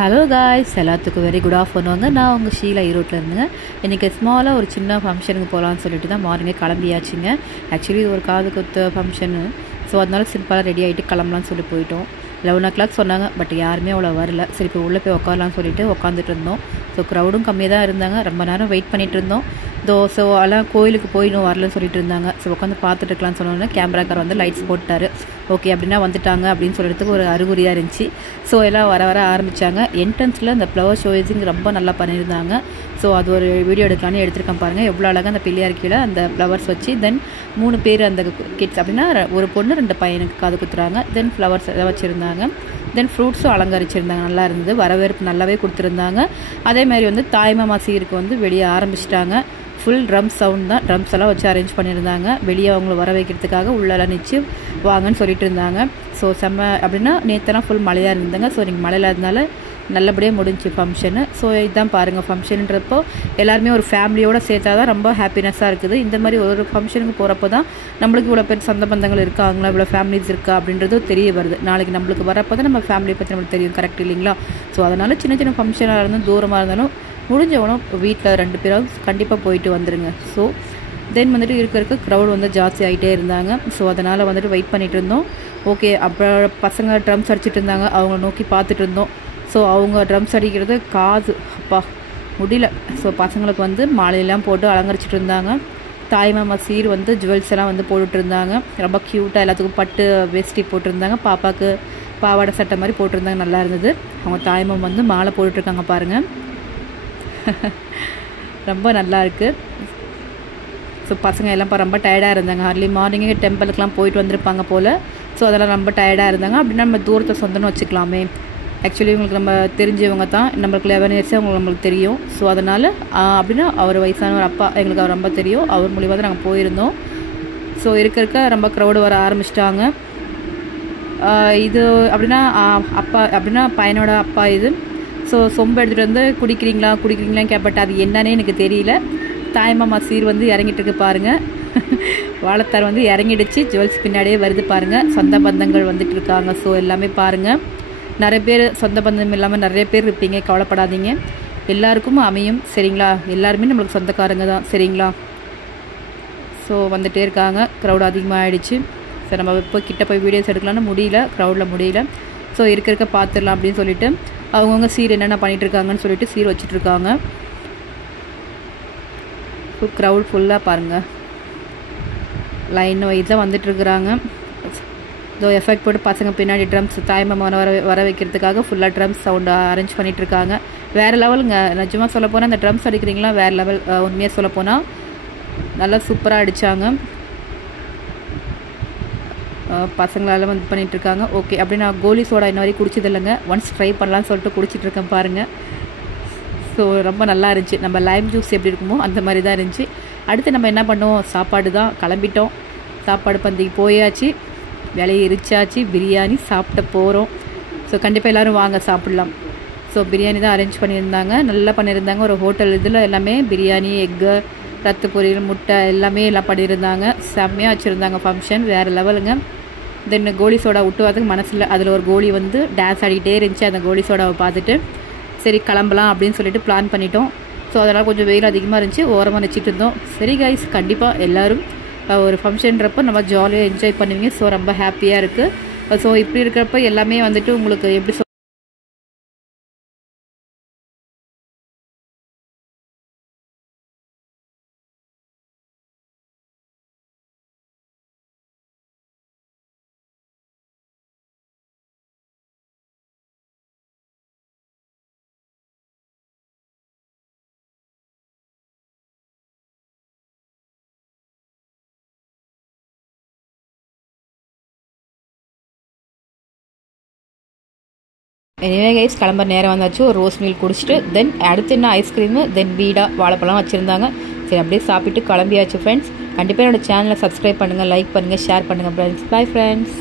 Hello guys, எல்லாத்துக்கும் very good afternoon. நான் உங்கள் ஷீலா ஈரோட்டில் இருந்துங்க. இன்றைக்கி ஸ்மாலாக ஒரு சின்ன ஃபங்க்ஷனுக்கு போகலான்னு சொல்லிட்டு தான் மார்னிங்கே கிளம்பியாச்சுங்க. ஆக்சுவலி இது ஒரு காது குத்து ஃபங்க்ஷனு. ஸோ அதனால சிம்பிளாக ரெடி ஆகிட்டு கிளம்பலான்னு சொல்லி போயிட்டோம். 11 o'clock சொன்னாங்க, பட் யாருமே அவ்வளோ வரல. சரி இப்போ உள்ளே போய் உட்காரலான்னு சொல்லிட்டு உட்காந்துட்டு இருந்தோம். ஸோ க்ரௌடும் கம்மியாக தான் இருந்தாங்க. ரொம்ப நேரம் வெயிட் பண்ணிகிட்டு இருந்தோம். ஸோ எல்லாம் கோயிலுக்கு போய் இன்னும் வரலன்னு சொல்லிட்டு இருந்தாங்க. ஸோ உட்காந்து பார்த்துட்டு இருக்கலாம்னு சொன்னோன்னே கேமராக்கார் வந்து லைட்ஸ் போட்டார். ஓகே அப்படின்னா வந்துட்டாங்க அப்படின்னு சொல்கிறதுக்கு ஒரு அறிகுறியாக இருந்துச்சு. ஸோ எல்லாம் வர ஆரம்பித்தாங்க. என்ட்ரன்ஸில் இந்த ஃப்ளவர் ஷோயிங் ரொம்ப நல்லா பண்ணியிருந்தாங்க. ஸோ அது ஒரு வீடியோ எடுக்கலான்னு எடுத்திருக்கேன் பாருங்கள். எவ்வளோ அழகாக அந்த பிள்ளையார் கீழே அந்த ஃப்ளவர்ஸ் வச்சு தென் 3 பேர் அந்த கிட்ஸ் அப்படின்னா ஒரு பொண்ணு 2 பையனுக்கு காது குத்துறாங்க. தென் ஃப்ளவர்ஸ் எல்லாம் வச்சுருந்தாங்க. தென் ஃப்ரூட்ஸும் அலங்கரிச்சிருந்தாங்க. நல்லா இருந்தது. வரவேற்பு நல்லாவே கொடுத்துருந்தாங்க. அதே மாதிரி வந்து தாய்மாமா சீருக்கு வந்து வெளியே ஆரம்பிச்சிட்டாங்க. ஃபுல் ட்ரம் சவுண்ட் தான். ட்ரம்ஸ் எல்லாம் வச்சு அரேஞ்ச் பண்ணியிருந்தாங்க. வெளியே அவங்கள வர வைக்கிறதுக்காக உள்ளெல்லாம் நிச்சு வாங்கன்னு சொல்லிட்டு இருந்தாங்க. ஸோ செம்ம அப்படின்னா நேற்றெல்லாம் ஃபுல் மழையாக இருந்தாங்க. ஸோ நீங்கள் மழை இல்லாதனால நல்லபடியாக முடிஞ்சு ஃபங்க்ஷனு. ஸோ இதுதான் பாருங்கள், ஃபங்க்ஷனுன்றப்போ எல்லாருமே ஒரு ஃபேமிலியோடு சேர்த்தா தான் ரொம்ப ஹாப்பினஸ்ஸாக இருக்குது. இந்த மாதிரி ஒரு ஃபங்க்ஷனுக்கு போகிறப்போ தான் நம்மளுக்கு இவ்வளோ பேர் சொந்த பந்தங்கள் இருக்காங்களா, இவ்வளோ ஃபேமிலிஸ் இருக்கா அப்படின்றது தெரிய வருது. நாளைக்கு நம்மளுக்கு வரப்போ தான் நம்ம ஃபேமிலியை பற்றி நம்மளுக்கு தெரியும். கரெக்ட் இல்லைங்களா? ஸோ அதனால் சின்ன சின்ன ஃபங்க்ஷனாக இருந்தாலும் தூரமாக இருந்தாலும் முடிஞ்சவனும் வீட்டில் 2 பேராவது கண்டிப்பாக போயிட்டு வந்துடுங்க. ஸோ தென் வந்துட்டு இருக்க க்ரௌட் வந்து ஜாஸ்தி ஆகிட்டே இருந்தாங்க. ஸோ அதனால் வந்துட்டு வெயிட் பண்ணிகிட்டு இருந்தோம். ஓகே, அப்புறம் பசங்க ட்ரம்ஸ் அடிச்சுட்டு இருந்தாங்க. அவங்கள நோக்கி பார்த்துட்டு இருந்தோம். ஸோ அவங்க ட்ரம்ஸ் அடிக்கிறது காது அப்பா முடியல. ஸோ பசங்களுக்கு வந்து மாலையெல்லாம் போட்டு அலங்கரிச்சிட்டு இருந்தாங்க. தாய்மாமா சீர் வந்து ஜுவல்ஸ் எல்லாம் வந்து போட்டுட்டு இருந்தாங்க. ரொம்ப க்யூட்டாக எல்லாத்துக்கும் பட்டு வேஷ்டி போட்டிருந்தாங்க. பாப்பாவுக்கு பாவாடை சட்டை மாதிரி போட்டிருந்தாங்க. நல்லா இருந்தது. அவங்க தாய்மாமா வந்து மாலை போட்டுட்ருக்காங்க பாருங்கள். ரொம்ப நல்லா இருக்குது. ஸோ பசங்க எல்லாம் ரொம்ப டயர்டாக இருந்தாங்க. அர்லி மார்னிங்கே டெம்பிளுக்கெலாம் போயிட்டு வந்திருப்பாங்க போல். ஸோ அதெல்லாம் ரொம்ப டயர்டாக இருந்தாங்க. அப்படின்னா நம்ம தூரத்தை சொந்தம்னு வச்சுக்கலாமே. ஆக்சுவலி இவங்களுக்கு நம்ம தெரிஞ்சவங்க தான். நம்மளுக்கு 11 years நம்மளுக்கு தெரியும். ஸோ அதனால் அப்படின்னா அவர் வயசான ஒரு அப்பா எங்களுக்கு அவர் ரொம்ப தெரியும். அவர் மூலியமாக தான் நாங்கள் போயிருந்தோம். ஸோ இருக்க ரொம்ப க்ரௌடு வர ஆரம்பிச்சிட்டாங்க. இது அப்படின்னா அப்பா அப்படின்னா பையனோட அப்பா இது. ஸோ சொம்பு எடுத்துகிட்டு வந்து குடிக்கிறீங்களான்னு கேட்பட்டு அது என்னன்னே எனக்கு தெரியல. தாய்மாமா சீர் வந்து இறங்கிட்டு இருக்கு பாருங்கள். வாழைத்தார் வந்து இறங்கிடுச்சு. ஜுவல்ஸ் பின்னாடியே வருது பாருங்கள். சொந்த பந்தங்கள் வந்துட்டு இருக்காங்க. ஸோ எல்லாமே பாருங்கள். நிறைய பேர் சொந்த பந்தம் இல்லாமல் நிறைய பேர் இருப்பீங்க. கவலைப்படாதீங்க, எல்லாருக்கும் அமையும். சரிங்களா? எல்லாருமே நம்மளுக்கு சொந்தக்காரங்க தான். சரிங்களா? ஸோ வந்துகிட்டே இருக்காங்க. க்ரௌட் அதிகமாக ஆகிடுச்சு. சரி நம்ம இப்போ கிட்ட போய் வீடியோஸ் எடுக்கலான்னு முடியல, க்ரௌடில் முடியல. ஸோ இருக்க பார்த்துடலாம் அப்படின்னு சொல்லிட்டு அவங்கவுங்க சீர் என்னென்ன பண்ணிகிட்ருக்காங்கன்னு சொல்லிட்டு சீர் வச்சிட்ருக்காங்க. க்ரௌட் ஃபுல்லாக பாருங்கள். லைன் வைஸாக வந்துட்டுருக்குறாங்க. ஸோ எஃபெக்ட் போட்டு பசங்க பின்னாடி ட்ரம்ஸ் தாய்மாமா வர வைக்கிறதுக்காக ஃபுல்லாக ட்ரம்ஸ் சவுண்டு அரேஞ்ச் பண்ணிகிட்ருக்காங்க. வேறு லெவலுங்க. நிஜமாக சொல்ல போனால் அந்த ட்ரம்ஸ் அடிக்கிறீங்களா வேறு லெவல். உண்மையாக சொல்ல போனால் நல்லா சூப்பராக அடித்தாங்க. பசங்களெல்லாம் வந்து பண்ணிகிட்ருக்காங்க. ஓகே, அப்படி நான் கோலி சோடா இன்ன வரைக்கும் குடிச்சது இல்லைங்க. ஒன்ஸ் ட்ரை பண்ணலான்னு சொல்லிட்டு குடிச்சிட்ருக்கேன் பாருங்கள். ஸோ ரொம்ப நல்லா இருந்துச்சு. நம்ம லைம் ஜூஸ் எப்படி இருக்குமோ அந்த மாதிரி தான் இருந்துச்சு. அடுத்து நம்ம என்ன பண்ணுவோம், சாப்பாடு தான். கிளம்பிட்டோம். சாப்பாடு பந்திக்கு போயாச்சு. விலையை எரிச்சாச்சு. பிரியாணி சாப்பிட போகிறோம். ஸோ கண்டிப்பாக எல்லோரும் வாங்க சாப்பிட்லாம். ஸோ பிரியாணி தான் அரேஞ்ச் பண்ணியிருந்தாங்க. நல்லா பண்ணியிருந்தாங்க. ஒரு ஹோட்டல் இதில் எல்லாமே பிரியாணி, எக்கு, ரத்து பொரியல், முட்டை எல்லாமே எல்லாம் பண்ணியிருந்தாங்க. செம்மையாக வச்சுருந்தாங்க. ஃபங்க்ஷன் வேறு லெவலுங்க. தென் கோலி சோடா விட்டு வரதுக்கு மனசில் அதில் ஒரு கோலி வந்து டான்ஸ் ஆடிக்கிட்டே இருந்துச்சு. அந்த கோலி சோடாவை பார்த்துட்டு சரி கிளம்பலாம் அப்படின்னு சொல்லிட்டு பிளான் பண்ணிட்டோம். ஸோ அதனால் கொஞ்சம் வெயில் அதிகமாக இருந்துச்சு. ஓரமாக நினச்சிட்டு இருந்தோம். சரி கைஸ், கண்டிப்பாக எல்லோரும் ஒரு ஃபங்க்ஷன்றப்போ நம்ம ஜாலியாக என்ஜாய் பண்ணுவீங்க. ஸோ ரொம்ப ஹாப்பியாக இருக்குது. ஸோ இப்படி இருக்கிறப்ப எல்லாமே வந்துட்டு உங்களுக்கு எப்படி எனிவே கைஸ், கிளம்புற நேரம் வந்தாச்சு. ஒரு ரோஸ் மில்க் குடிச்சிட்டு தென் அடுத்து என்ன ஐஸ்கிரீமு, தென் வீடா வாழைப்பழம் வச்சுருந்தாங்க. சரி அப்படியே சாப்பிட்டு கிளம்பியாச்சு ஃப்ரெண்ட்ஸ். கண்டிப்பாக என்னோடய சேனலை சப்ஸ்கிரைப் பண்ணுங்கள், லைக் பண்ணுங்கள், ஷேர் பண்ணுங்கள் ஃப்ரெண்ட்ஸ். Bye friends.